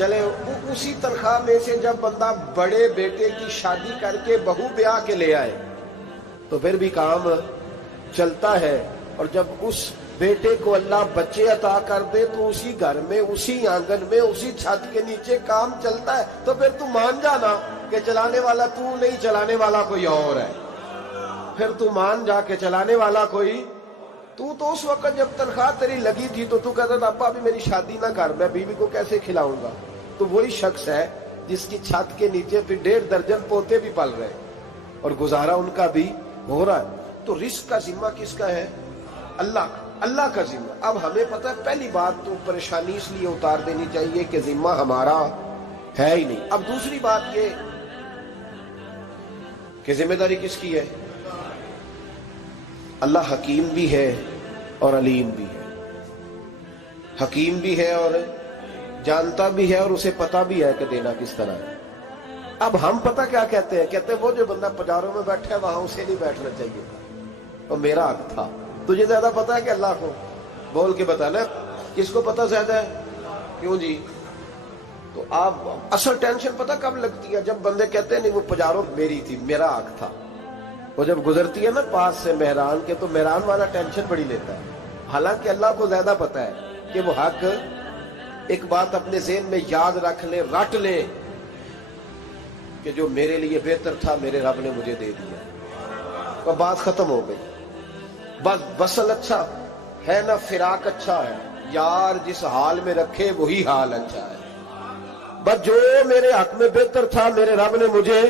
چلے اسی تنخواہ میں سے جب بندہ بڑے بیٹے کی شادی کر کے بہو بیاہ کے لے آئے تو پھر بھی کام چلتا ہے، اور جب اس بیٹے کو اللہ بچے عطا کر دے تو اسی گھر میں، اسی آنگن میں، اسی چھت کے نیچے کام چلتا ہے، تو پھر تو مان جانا کہ چلانے والا تو نہیں، چلانے والا کوئی اور ہے۔ پھر تو مان جا کے چلانے والا کوئی تو اس وقت جب تنخواہ تیری لگی تھی تو کہتا تھا ابا ابھی میری شادی نہ کر، میں بیوی کو کیسے کھلاؤں گا؟ تو وہی شخص ہے جس کی چھت کے نیچے پھر 1.5 درجن پوتے بھی پل رہے اور گزارا ان کا بھی ہو رہا ہے۔ تو رزق کا ذمہ کس کا ہے؟ اللہ کا، اللہ کا ذمہ۔ اب ہمیں پتہ ہے پہلی بات تو پریشانی اس لیے اتار دینی چاہیے کہ ذمہ ہمارا ہے ہی نہیں۔ اب دوسری بات یہ کہ ذمہ داری کس کی ہے؟ اللہ حکیم بھی ہے اور علیم بھی ہے، حکیم بھی ہے اور جانتا بھی ہے اور اسے پتا بھی ہے کہ دینا کس طرح ہے۔ اب ہم پتہ کیا کہتے ہیں؟ کہتے ہیں وہ جو بندہ پجاروں میں بیٹھا ہے وہاں اسے نہیں بیٹھنا چاہیے تھا، اور میرا حق تھا۔ تجھے زیادہ پتا ہے کہ اللہ کو؟ بول کے بتانا کس کو پتہ زیادہ ہے؟ کیوں جی؟ تو آپ اصل ٹینشن پتہ کب لگتی ہے؟ جب بندے کہتے ہیں نہیں وہ پجاروں میری تھی، میرا حق تھا۔ وہ جب گزرتی ہے نا پاس سے مہران کے تو مہران والا ٹینشن بڑی لیتا ہے، حالانکہ اللہ کو زیادہ پتا ہے کہ وہ حق۔ ایک بات اپنے ذہن میں یاد رکھ لیں، رٹ لیں کہ جو میرے لیے بہتر تھا میرے رب نے مجھے دے دیا، اور بات ختم ہو گئی۔ بس وصل اچھا ہے نہ فراق اچھا ہے، یار جس حال میں رکھے وہی حال اچھا ہے۔ بس جو میرے حق میں بہتر تھا میرے رب نے مجھے،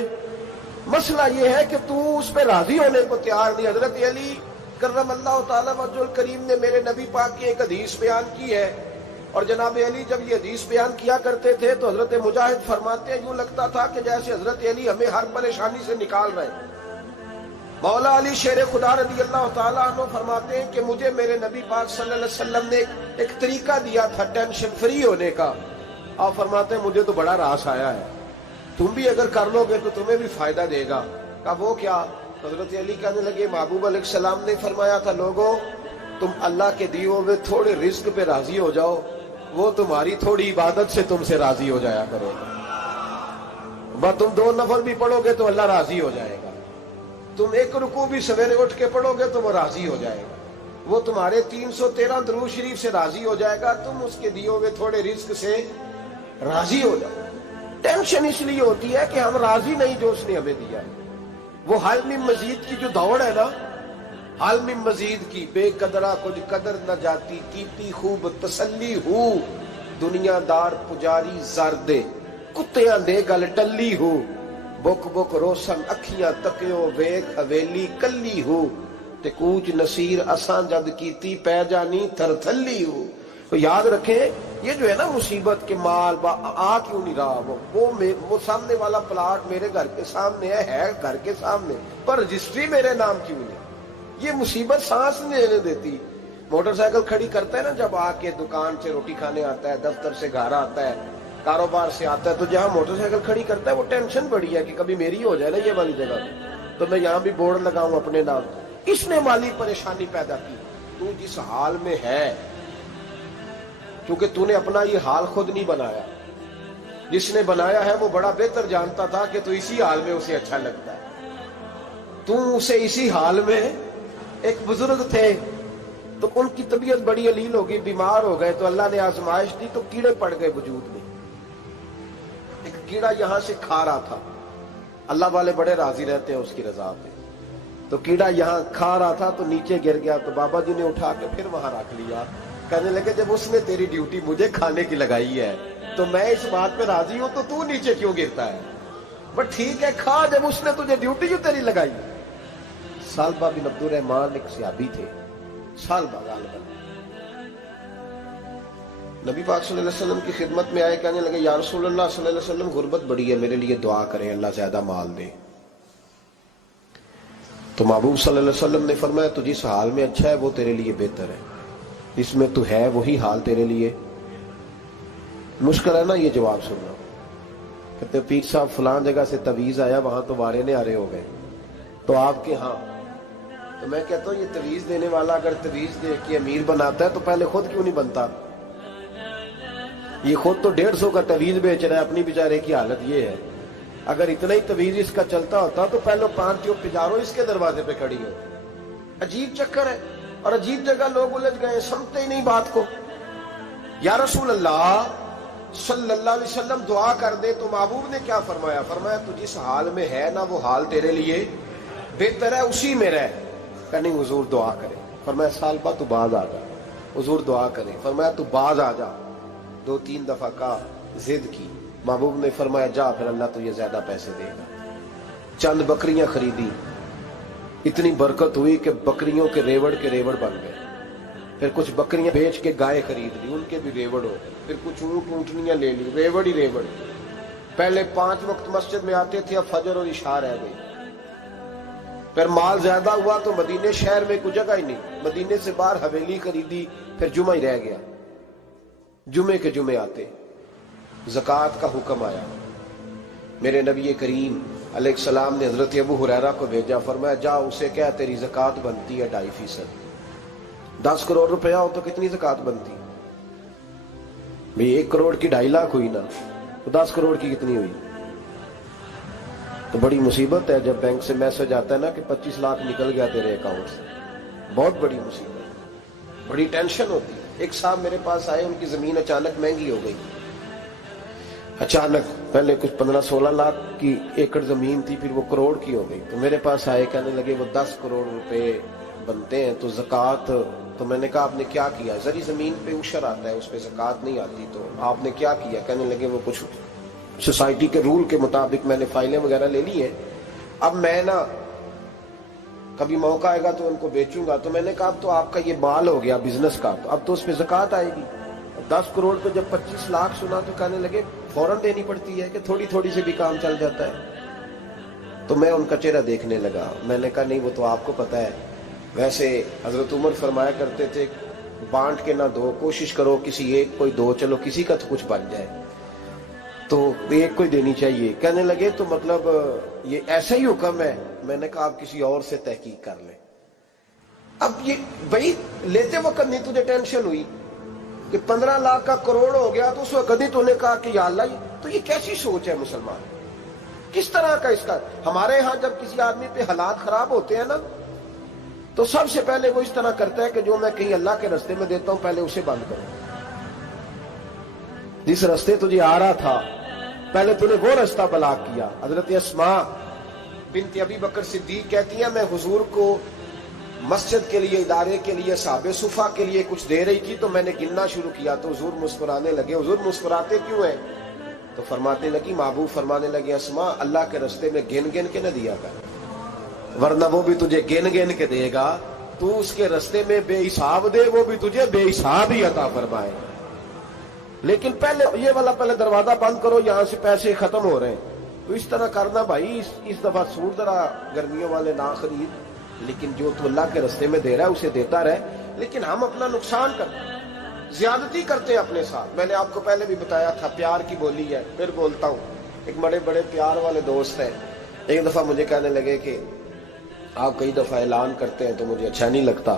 مسئلہ یہ ہے کہ تو اس پہ راضی ہونے کو تیار نہیں۔ حضرت علی کرم اللہ تعالیٰ وجہ الکریم نے میرے نبی پاک کی ایک حدیث بیان کی ہے، اور جناب علی جب یہ حدیث بیان کیا کرتے تھے تو حضرت مجاہد فرماتے ہیں یوں لگتا تھا کہ جیسے حضرت علی ہمیں ہر پریشانی سے نکال رہے ہیں۔ مولا علی شیر خدا رضی اللہ تعالیٰ عنہ فرماتے ہیں کہ مجھے میرے نبی پاک صلی اللہ علیہ وسلم نے ایک طریقہ دیا تھا ٹینشن فری ہونے کا۔ آپ فرماتے ہیں مجھے تو بڑا راس آیا ہے، تم بھی اگر کر لو گے تو تمہیں بھی فائدہ دے گا۔ کہا وہ کیا؟ حضرت علی کہنے لگے محبوب علیہ السلام نے فرمایا تھا لوگوں تم اللہ کے دیے ہوئے تھوڑے رزق پہ راضی ہو جاؤ، وہ تمہاری تھوڑی عبادت سے تم سے راضی ہو جایا کرو گا۔ بس تم 2 نفل بھی پڑھو گے تو اللہ راضی ہو جائے گا، تم 1 رکوع بھی سویرے اٹھ کے پڑھو گے تو وہ راضی ہو جائے گا، وہ تمہارے 313 درود شریف سے راضی ہو جائے گا، تم اس کے دیے ہوئے تھوڑے رزق سے راضی ہو جاؤ۔ ٹینشن اس لیے ہوتی ہے کہ ہم راضی نہیں جو اس نے ہمیں دیا ہے۔ وہ حل میں مزید کی جو دوڑ ہے نا، حل میں مزید کی، بے قدرہ کچھ قدر نہ جاتی، کیتی خوب تسلی ہو، دنیا دار پجاری زردے، کتیاں دے گل ٹلی ہو، بک بک روشن اکھیاں تکیو ویک حویلی کلی ہو، تے کوچ نصیر اساں جد کیتی پہ جانی تھر تھلی ہو۔ تو یاد رکھیں یہ جو ہے نا مصیبت کے مال آ کیوں نہیں رہا، وہ سامنے والا پلاٹ میرے گھر کے سامنے ہے گھر کے سامنے، پر رجسٹری میرے نام کیوں نہیں؟ یہ مصیبت سانس نہیں لینے دیتی۔ موٹر سائیکل کھڑی کرتا ہے نا جب آ کے دکان سے روٹی کھانے آتا ہے، دفتر سے گھر آتا ہے، کاروبار سے آتا ہے، تو جہاں موٹر سائیکل کھڑی کرتا ہے وہ ٹینشن بڑی ہے کہ کبھی میری ہو جائے نا یہ والی جگہ، تو میں یہاں بھی بورڈ لگاؤں اپنے نام۔ اس نے مالی پریشانی پیدا کی۔ تو جس حال میں ہے، کیونکہ تو نے اپنا یہ حال خود نہیں بنایا، جس نے بنایا ہے وہ بڑا بہتر جانتا تھا کہ تو اسی حال میں اسے اچھا لگتا ہے۔ تو اسے اسی حال میں، ایک بزرگ تھے تو ان کی طبیعت بڑی علیل ہو گئی، بیمار ہو گئے، تو اللہ نے آزمائش دی تو کیڑے پڑ گئے وجود میں۔ ایک کیڑا یہاں سے کھا رہا تھا، اللہ والے بڑے راضی رہتے ہیں اس کی رضا پہ، تو کیڑا یہاں کھا رہا تھا تو نیچے گر گیا، تو بابا جی نے اٹھا کے پھر وہاں رکھ لیا، کہنے لگے جب اس نے تیری ڈیوٹی مجھے کھانے کی لگائی ہے تو میں اس بات پہ راضی ہوں، تو نیچے کیوں گرتا ہے؟ بٹ ٹھیک ہے کھا، جب اس نے تجھے ڈیوٹی جو تیری لگائی۔ سالبہ بن عبد الرحمان ایک صحابی تھے، سالبہ غالباً، نبی پاک صلی اللہ علیہ وسلم کی خدمت میں آئے، کہنے لگے یا رسول اللہ صلی اللہ علیہ وسلم غربت بڑی ہے، میرے لیے دعا کریں اللہ زیادہ مال دے۔ تو محبوب صلی اللہ علیہ وسلم نے فرمایا تو جس حال میں اچھا ہے وہ تیرے لیے بہتر ہے، اس میں تو ہے وہی حال تیرے لیے۔ مشکل ہے نا یہ جواب سننا؟ کہتے پیر صاحب فلان جگہ سے تویز آیا، وہاں تو وارے نے آرے ہو گئے، تو آپ کے ہاں؟ تو میں کہتا ہوں یہ تویز دینے والا اگر تویز دے کے امیر بناتا ہے تو پہلے خود کیوں نہیں بنتا؟ یہ خود تو 150 کا تویز بیچ رہا ہے، اپنی بیچارے کی حالت یہ ہے۔ اگر اتنا ہی تویز اس کا چلتا ہوتا تو پہلے 5 پجاروں اس کے دروازے پہ کھڑی ہو۔ عجیب چکر ہے اور عجیب جگہ لوگ الجھ گئے، سمجھتے ہی نہیں بات کو۔ یا رسول اللہ صلی اللہ علیہ وسلم دعا کر دے تو محبوب نے کیا فرمایا؟ فرمایا تو جس حال میں ہے نا وہ حال تیرے لیے بہتر ہے، اسی میں رہ۔ کہ نہیں حضور دعا کرے۔ فرمایا سال بعد تو باز آ جا۔ حضور دعا کرے۔ فرمایا تو باز آ جا۔ 2-3 دفعہ کا ضد کی، محبوب نے فرمایا جا پھر اللہ تجھے زیادہ پیسے دے گا۔ چند بکریاں خریدی، اتنی برکت ہوئی کہ بکریوں کے ریوڑ بن گئے۔ پھر کچھ بکریاں بیچ کے گائے خرید لی، ان کے بھی ریوڑ ہو گئے۔ پھر کچھ اونٹ اونٹنیاں لے لی، ریوڑ ہی ریوڑ۔ پہلے 5 وقت مسجد میں آتے تھے، اب فجر اور عشاء رہ گئی۔ پھر مال زیادہ ہوا تو مدینے شہر میں کوئی جگہ ہی نہیں، مدینے سے باہر حویلی خریدی، پھر جمعہ ہی رہ گیا۔ جمعے کے جمعے آتے، زکوٰۃ کا حکم آیا۔ میرے نبی کریم علیہ السلام نے حضرت ابو ہریرہ کو بھیجا، فرمایا جا اسے کہہ تیری زکوٰۃ بنتی ہے 2.5%۔ 10 کروڑ روپیہ ہو تو کتنی زکوٰۃ بنتی؟ بھئی 1 کروڑ کی 2.5 لاکھ ہوئی نا، تو 10 کروڑ کی کتنی ہوئی؟ تو بڑی مصیبت ہے جب بینک سے میسج آتا ہے نا کہ 25 لاکھ نکل گیا تیرے اکاؤنٹ سے، بہت بڑی مصیبت، بڑی ٹینشن ہوتی ہے۔ ایک صاحب میرے پاس آئے، ان کی زمین اچانک مہنگی ہو گئی، اچانک پہلے کچھ 15-16 لاکھ کی ایکڑ زمین تھی، پھر وہ کروڑ کی ہو گئی۔ تو میرے پاس آئے، کہنے لگے وہ 10 کروڑ روپے بنتے ہیں تو زکوٰۃ، تو میں نے کہا آپ نے کیا کیا؟ زری زمین پہ عشر آتا ہے، اس پہ زکوٰۃ نہیں آتی، تو آپ نے کیا کیا؟ کہنے لگے وہ کچھ سوسائٹی کے رول کے مطابق میں نے فائلیں وغیرہ لے لی ہیں، اب میں نا کبھی موقع آئے گا تو ان کو بیچوں گا۔ تو میں نے کہا اب تو آپ کا یہ مال ہو گیا بزنس کا، تو اب تو اس پہ زکوٰۃ آئے گی۔ 10 کروڑ پہ جب 25 لاکھ سنا تو کہنے لگے فوراً دینی پڑتی ہے کہ تھوڑی تھوڑی سے بھی کام چل جاتا ہے؟ تو میں ان کا چہرہ دیکھنے لگا، میں نے کہا نہیں وہ تو آپ کو پتہ ہے، ویسے حضرت عمر فرمایا کرتے تھے بانٹ کے نہ دو، کوشش کرو کسی ایک کو ہی دو، چلو کسی کا تو کچھ بن جائے، تو ایک کو ہی دینی چاہیے۔ کہنے لگے تو مطلب یہ ایسا ہی حکم ہے؟ میں نے کہا آپ کسی اور سے تحقیق کر لیں۔ اب یہ بھائی لیتے وقت نہیں تجھے ٹینشن ہوئی کہ 15 لاکھ کا کروڑ ہو گیا، تو اس وقت کبھی تو نے کہا کہ یا اللہ، تو یہ کیسی سوچ ہے مسلمان؟ کس طرح کا اس کا؟ ہمارے ہاں جب کسی آدمی پہ حالات خراب ہوتے ہیں نا تو سب سے پہلے وہ اس طرح کرتا ہے کہ جو میں کہیں اللہ کے رستے میں دیتا ہوں پہلے اسے بند کروں۔ جس رستے تجھے آ رہا تھا پہلے تو نے وہ رستہ بلاک کیا۔ حضرت اسماء بنت ابی بکر صدیق کہتی ہیں میں حضور کو مسجد کے لیے، ادارے کے لیے، صحابہ صفا کے لیے کچھ دے رہی تھی، تو میں نے گننا شروع کیا تو حضور مسکرانے لگے۔ حضور مسکراتے کیوں ہیں؟ تو فرمانے لگی، محبوب فرمانے لگے اسماء اللہ کے رستے میں گن گن کے نہ دیا کر، ورنہ وہ بھی تجھے گن گن کے دے گا، تو اس کے رستے میں بے حساب دے، وہ بھی تجھے بے حساب ہی عطا فرمائے۔ لیکن پہلے یہ والا پہلے دروازہ بند کرو، یہاں سے پیسے ختم ہو رہے ہیں، تو اس طرح کرنا بھائی۔ اس دفعہ سوٹ ذرا گرمیوں والے نہ خرید، لیکن جو تو اللہ کے رستے میں دے رہا ہے اسے دیتا رہے، لیکن ہم اپنا نقصان کرتے ہیں، زیادتی کرتے ہیں اپنے ساتھ۔ میں نے آپ کو پہلے بھی بتایا تھا پیار کی بولی ہے، پھر بولتا ہوں۔ ایک بڑے بڑے پیار والے دوست ہیں، ایک دفعہ مجھے کہنے لگے کہ آپ کئی دفعہ اعلان کرتے ہیں تو مجھے اچھا نہیں لگتا،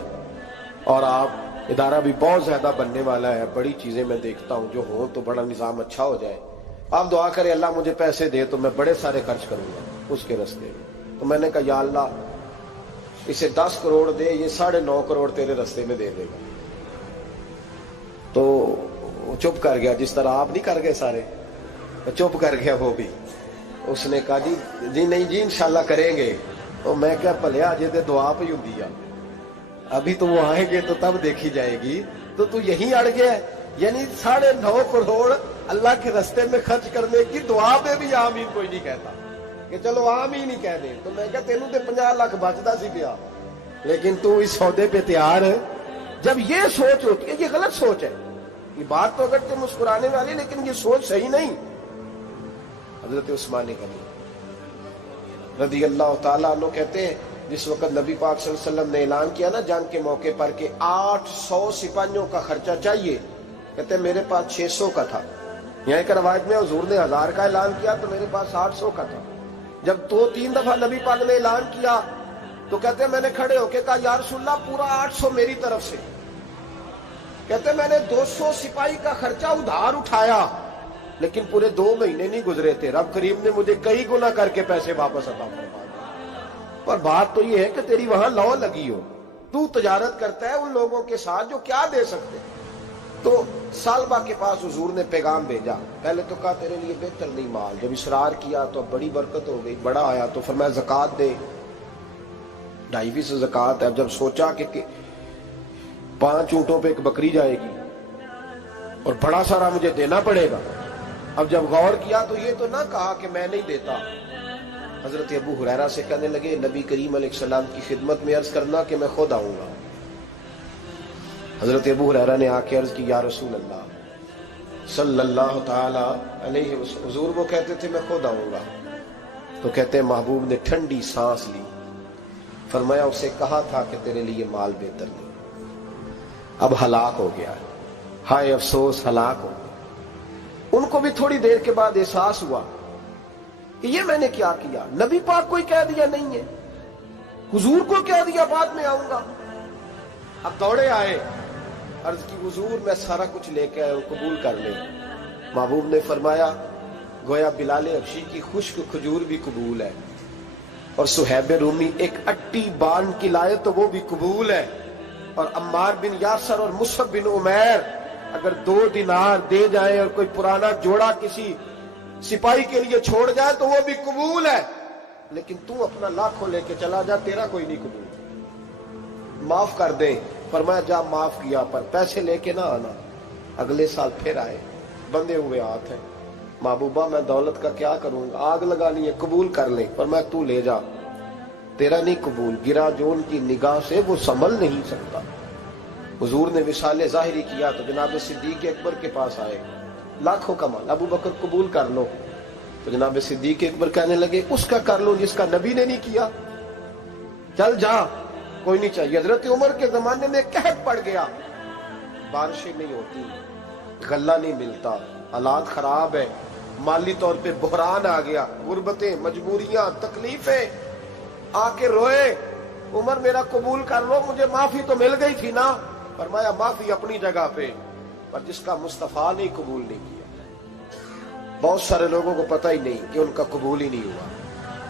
اور آپ ادارہ بھی بہت زیادہ بننے والا ہے، بڑی چیزیں میں دیکھتا ہوں جو ہوں تو بڑا نظام اچھا ہو جائے، آپ دعا کریں اللہ مجھے پیسے دے تو میں بڑے سارے خرچ کروں گا اس کے راستے میں۔ تو میں نے کہا یا اللہ اسے 10 کروڑ دے، یہ 9.5 کروڑ تیرے راستے میں دے دے گا۔ تو چپ کر گیا، جس طرح آپ نہیں کر گئے سارے، چپ کر گیا وہ بھی۔ اس نے کہا جی نہیں جی انشاءاللہ کریں گے۔ تو میں کیا پلیا جی دعا پہ ہوں دیا، ابھی تو وہ آئیں گے تو تب دیکھی جائے گی، تو یہیں اڑ گیا ہے۔ یعنی 9.5 کروڑ اللہ کے رستے میں خرچ کرنے کی دعا پہ بھی آمین کوئی نہیں کہتا کہ چلو آمین ہی کہہ دیں۔ تو میں کہا تینوں تے 50 لاکھ بچتا سی پیا، لیکن تو اس سودے پہ تیار ہے۔ جب یہ سوچ ہوتی ہے، یہ غلط سوچ ہے، یہ بات تو اگر تو مسکرانے والی، لیکن یہ سوچ صحیح نہیں۔ حضرت عثمان غنی رضی اللہ تعالیٰ عنہ کہتے ہیں جس وقت نبی پاک صلی اللہ علیہ وسلم نے اعلان کیا نا جنگ کے موقع پر کہ 800 سپاہیوں کا خرچہ چاہیے، کہتے ہیں میرے پاس 600 کا تھا۔ یہاں ایک روایت میں حضور نے 1000 کا اعلان کیا تو میرے پاس 800 کا تھا۔ جب 2-3 دفعہ نبی پاک نے اعلان کیا تو کہتے ہیں میں نے کھڑے ہو کے کہا یا رسول اللہ پورا 800 میری طرف سے۔ کہتے میں نے 200 سپاہی کا خرچہ ادھار اٹھایا لیکن پورے 2 مہینے نہیں گزرے تھے، رب کریم نے مجھے کئی گنا کر کے پیسے واپس عطا فرما دیے۔ پر بات تو یہ ہے کہ تیری وہاں لو لگی ہو، تو تجارت کرتا ہے ان لوگوں کے ساتھ جو کیا دے سکتے۔ تو سالبہ کے پاس حضور نے پیغام بھیجا، پہلے تو کہا تیرے لیے بہتر نہیں مال، جب اصرار کیا تو اب بڑی برکت ہو گئی، بڑا آیا تو فرمایا زکوٰۃ دے، 2.5 زکوٰۃ ہے۔ جب سوچا کہ 5 اونٹوں پہ ایک بکری جائے گی اور بڑا سارا مجھے دینا پڑے گا، اب جب غور کیا تو یہ تو نہ کہا کہ میں نہیں دیتا۔ حضرت ابو ہریرہ سے کہنے لگے نبی کریم علیہ السلام کی خدمت میں عرض کرنا کہ میں خود آؤں گا۔ حضرت ابو ہریرہ نے آ کے عرض کی یا رسول اللہ صلی اللہ تعالی علیہ وسلم، حضور وہ کہتے تھے میں خود آؤں گا، تو کہتے ہیں محبوب نے ٹھنڈی سانس لی، فرمایا اسے کہا تھا کہ تیرے لیے مال بہتر نہیں، اب ہلاک ہو گیا، ہائے افسوس ہلاک ہو گیا۔ ان کو بھی تھوڑی دیر کے بعد احساس ہوا کہ یہ میں نے کیا کیا، نبی پاک کو ہی کہہ دیا نہیں ہے، حضور کو کہہ دیا بعد میں آؤں گا۔ اب دوڑے آئے، عرض کی حضور میں سارا کچھ لے کے آیا ہوں، قبول کر لیں۔ محبوب نے فرمایا گویا بلال حبشی کی خشک کھجور بھی قبول ہے، اور صہیب رومی ایک اٹی باندھ کی لائے تو وہ بھی قبول ہے، اور عمار بن یاسر اور مصعب بن عمیر اگر 2 دینار دے جائیں اور کوئی پرانا جوڑا کسی سپاہی کے لیے چھوڑ جائے تو وہ بھی قبول ہے، لیکن تو اپنا لاکھوں لے کے چلا جا، تیرا کوئی نہیں قبول، معاف کر دے۔ فرمایا جا معاف کیا، پر پیسے لے کے نہ آنا۔ اگلے سال پھر آئے، بندے ہوئے ہاتھ ہیں، محبوبہ میں دولت کا کیا کروں گا، آگ لگانی ہے، قبول کر لیں۔ فرمایا تو لے جا، تیرا نہیں قبول، گرا جو ان کی نگاہ سے وہ سنبھل نہیں سکتا۔ حضور نے وصال ظاہری کیا تو جناب صدیق اکبر کے پاس آئے، لاکھوں کا مال، ابو بکر قبول کر لو، تو جناب صدیق اکبر کہنے لگے اس کا کر لو جس کا نبی نے نہیں کیا، چل جا کوئی نہیں چاہیے۔ حضرت عمر کے زمانے میں قحط پڑ گیا، بارشیں نہیں ہوتی، غلہ نہیں ملتا، حالات خراب ہے، مالی طور پہ بحران آ گیا، غربتیں، مجبوریاں، تکلیفیں، آ کے روئے، عمر میرا قبول کر لو، مجھے معافی تو مل گئی تھی نا۔ فرمایا معافی اپنی جگہ پہ، پر جس کا مصطفیٰ نے قبول نہیں کیا۔ بہت سارے لوگوں کو پتہ ہی نہیں کہ ان کا قبول ہی نہیں ہوا،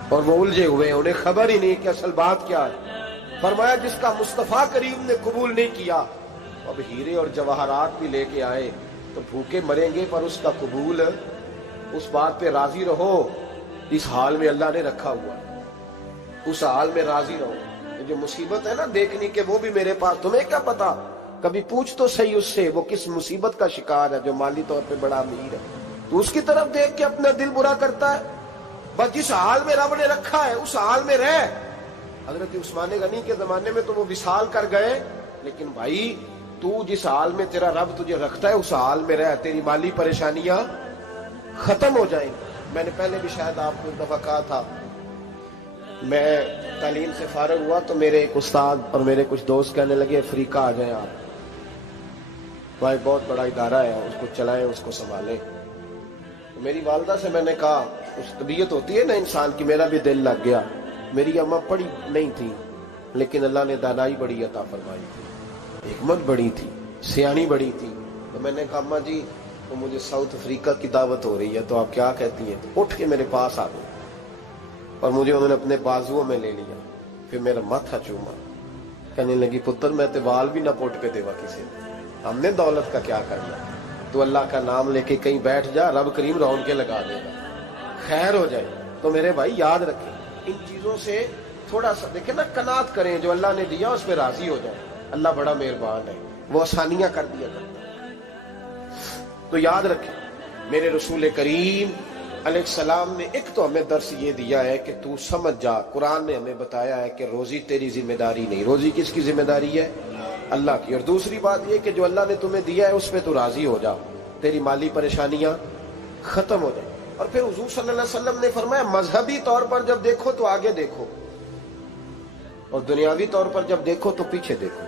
اور وہ الجھے ہوئے، انہیں خبر ہی نہیں کہ اصل بات کیا ہے۔ فرمایا جس کا مصطفیٰ کریم نے قبول نہیں کیا، اب ہیرے اور جواہرات بھی لے کے آئے تو بھوکے مریں گے، پر اس کا قبول، اس بات پہ راضی رہو، اس حال میں اللہ نے رکھا ہوا، اس حال میں راضی رہو۔ یہ جو مصیبت ہے نا دیکھنی کہ وہ بھی میرے پاس، تمہیں کیا پتا، کبھی پوچھ تو صحیح اس سے وہ کس مصیبت کا شکار ہے، جو مالی طور پہ بڑا امیر ہے، تو اس کی طرف دیکھ کے اپنا دل برا کرتا ہے۔ بس جس حال میں رب نے رکھا ہے اس حال میں رہ۔ حضرت عثمان غنی کے زمانے میں تو وہ وصال کر گئے، لیکن بھائی تو جس حال میں تیرا رب تجھے رکھتا ہے اس حال میں رہ، تیری مالی پریشانیاں ختم ہو جائیں گی۔ میں نے پہلے بھی شاید آپ کو ایک دفعہ کہا تھا، میں تعلیم سے فارغ ہوا تو میرے ایک استاد اور میرے کچھ دوست کہنے لگے افریقہ آ جائیں آپ، وہاں ایک بہت بڑا ادارہ ہے، اس کو چلائیں، اس کو سنبھالیں۔ میری والدہ سے میں نے کہا، اس طبیعت ہوتی ہے نا انسان کی، میرا بھی دل لگ گیا۔ میری اماں پڑھی نہیں تھی لیکن اللہ نے دانائی بڑی عطا فرمائی تھی، حکمت بڑی تھی، سیانی بڑی تھی۔ تو میں نے کہا اماں جی وہ مجھے ساؤتھ افریقہ کی دعوت ہو رہی ہے تو آپ کیا کہتی ہیں؟ تو اٹھ کے میرے پاس آ گئی اور مجھے انہوں نے اپنے بازوؤں میں لے لیا، پھر میرا ماتھا چوما، کہنے لگی پتر میں تے وال بھی نہ پوٹ کے دیوا کسی نے، ہم نے دولت کا کیا کرنا، تو اللہ کا نام لے کے کہیں بیٹھ جا، رب کریم رون کے لگا دے گا، خیر ہو جائے۔ تو میرے بھائی یاد رکھیں ان چیزوں سے تھوڑا سا دیکھیں نا، قناعت کریں، جو اللہ نے دیا اس پہ راضی ہو جائے، اللہ بڑا مہربان ہے، وہ آسانیاں کر دیا کرتا ہے۔ تو یاد رکھیں میرے رسول کریم علیہ السلام نے ایک تو ہمیں درس یہ دیا ہے کہ تو سمجھ جا، قرآن نے ہمیں بتایا ہے کہ روزی تیری ذمہ داری نہیں، روزی کس کی ذمہ داری ہے؟ اللہ کی۔ اور دوسری بات یہ کہ جو اللہ نے تمہیں دیا ہے اس پہ تو راضی ہو جا، تیری مالی پریشانیاں ختم ہو جائیں۔ اور پھر حضور صلی اللہ علیہ وسلم نے فرمایا مذہبی طور پر جب دیکھو تو آگے دیکھو، اور دنیاوی طور پر جب دیکھو تو پیچھے دیکھو،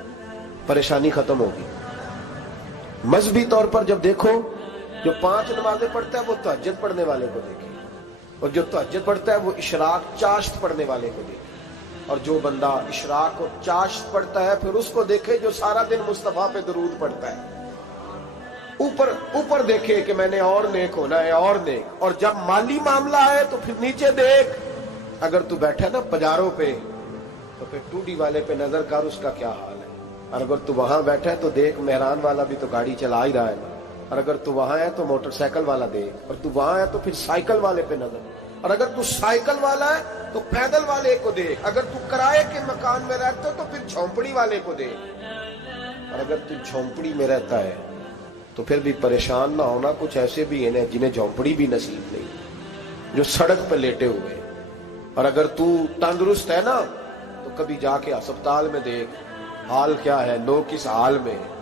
پریشانی ختم ہوگی۔ مذہبی طور پر جب دیکھو، جو 5 نمازیں پڑھتا ہے وہ تہجد پڑھنے والے کو دیکھے، اور جو تہجد پڑھتا ہے وہ اشراق چاشت پڑھنے والے کو دیکھے، اور جو بندہ اشراق اور چاشت پڑھتا ہے پھر اس کو دیکھے جو سارا دن مصطفیٰ پہ درود پڑھتا ہے۔ اوپر دیکھے کہ میں نے اور نیک ہونا ہے اور نیک، اور جب مالی معاملہ ہے تو پھر نیچے دیکھ. اگر تو بیٹھا نا پجاروں پہ تو پھر ٹوڈی والے پہ نظر کر اس کا کیا حال ہے، اور اگر تو وہاں بیٹھا ہے تو دیکھ مہران والا بھی تو گاڑی چلا ہی رہا ہے، اور اگر تو وہاں ہے تو موٹر سائیکل والا دیکھ، اور تو وہاں ہے تو پھر سائیکل والے پہ نظر، اور اگر تو سائیکل والا ہے تو پیدل والے کو دیکھ، اگر تو کرائے کے مکان میں رہتا تو پھر جھونپڑی والے کو دیکھ، اور اگر تو جھونپڑی میں رہتا ہے تو پھر بھی پریشان نہ ہونا. کچھ ایسے بھی ہیں جنہیں جھونپڑی بھی نصیب نہیں، جو سڑک پہ لیٹے ہوئے. اور اگر تو تندرست ہے نا تو کبھی جا کے ہسپتال میں دیکھ حال کیا ہے، لوگ کس حال میں ہیں.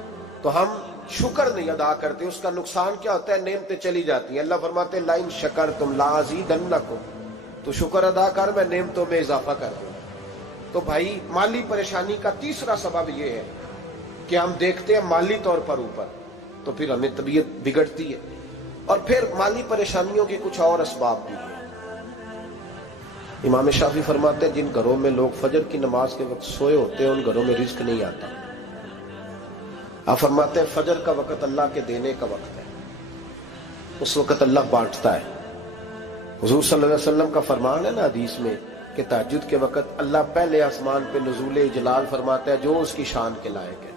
تو ہم شکر نہیں ادا کرتے، اس کا نقصان کیا ہوتا ہے، نعمتیں چلی جاتی ہیں. اللہ فرماتے ہیں لئن شکرتم لازیدنکم، تو شکر ادا کر میں نعمتوں میں اضافہ کر دوں. تو بھائی مالی پریشانی کا تیسرا سبب یہ ہے کہ ہم دیکھتے ہیں مالی طور پر اوپر، تو پھر ہمیں طبیعت بگڑتی ہے. اور پھر مالی پریشانیوں کے کچھ اور اسباب بھی ہیں. امام شافعی فرماتے ہیں جن گھروں میں لوگ فجر کی نماز کے وقت سوئے ہوتے ہیں ان گھروں میں رزق نہیں آتا. آپ فرماتے ہیں فجر کا وقت اللہ کے دینے کا وقت ہے، اس وقت اللہ بانٹتا ہے. حضور صلی اللہ علیہ وسلم کا فرمان ہے نا حدیث میں کہ تہجد کے وقت اللہ پہلے آسمان پہ نزول جلال فرماتا ہے جو اس کی شان کے لائق ہے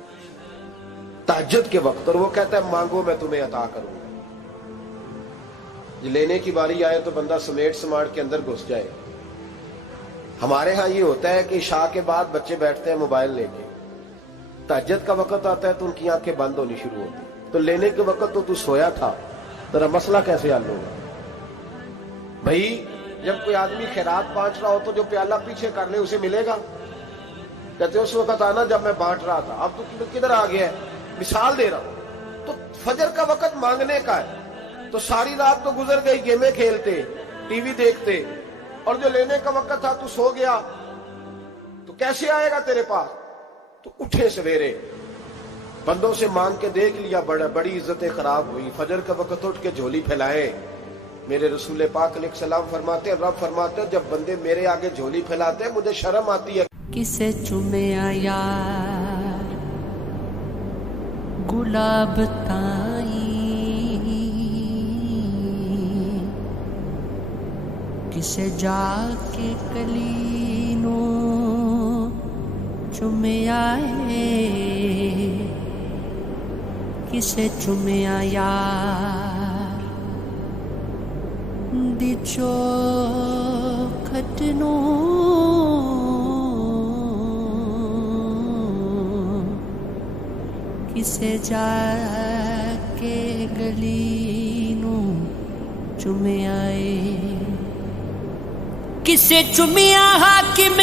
تہجد کے وقت، اور وہ کہتا ہے مانگو میں تمہیں عطا کروں گا. لینے کی باری آئے تو بندہ سمیٹ سماٹ کے اندر گھس جائے. ہمارے ہاں یہ ہوتا ہے کہ عشاء کے بعد بچے بیٹھتے ہیں موبائل لے کے، تہجد کا وقت آتا ہے تو ان کی آنکھیں بند ہونی شروع ہوتی، تو لینے کے وقت تو سویا تھا، ذرا مسئلہ کیسے حل ہوگا؟ بھائی جب کوئی آدمی خیرات بانٹ رہا ہو تو جو پیالہ پیچھے کر لے اسے ملے گا؟ کہتے اس وقت آنا جب میں بانٹ رہا تھا، اب تو کدھر آ گیا ہے؟ مثال دے رہا ہوں. تو فجر کا وقت مانگنے کا ہے، تو ساری رات تو گزر گئی گیمیں کھیلتے، ٹی وی دیکھتے، اور جو لینے کا وقت تھا تو سو گیا، تو کیسے آئے گا تیرے پاس؟ تو اٹھے سویرے بندوں سے مانگ کے دیکھ لیا، بڑی عزتیں خراب ہوئی. فجر کا وقت اٹھ کے جھولی پھیلائے. میرے رسول پاک علیہ السلام فرماتے ہیں، رب فرماتے ہیں جب بندے میرے آگے جھولی پھیلاتے ہیں مجھے شرم آتی ہے. کسے چومے یار گلاب تائیں، کسے جا کے کلی نو چومیا ہے، کسے چومیا یار دی چوکھٹ نو، کسے جا کے گلی نو چومیا ہے، کسے چومیا حاکم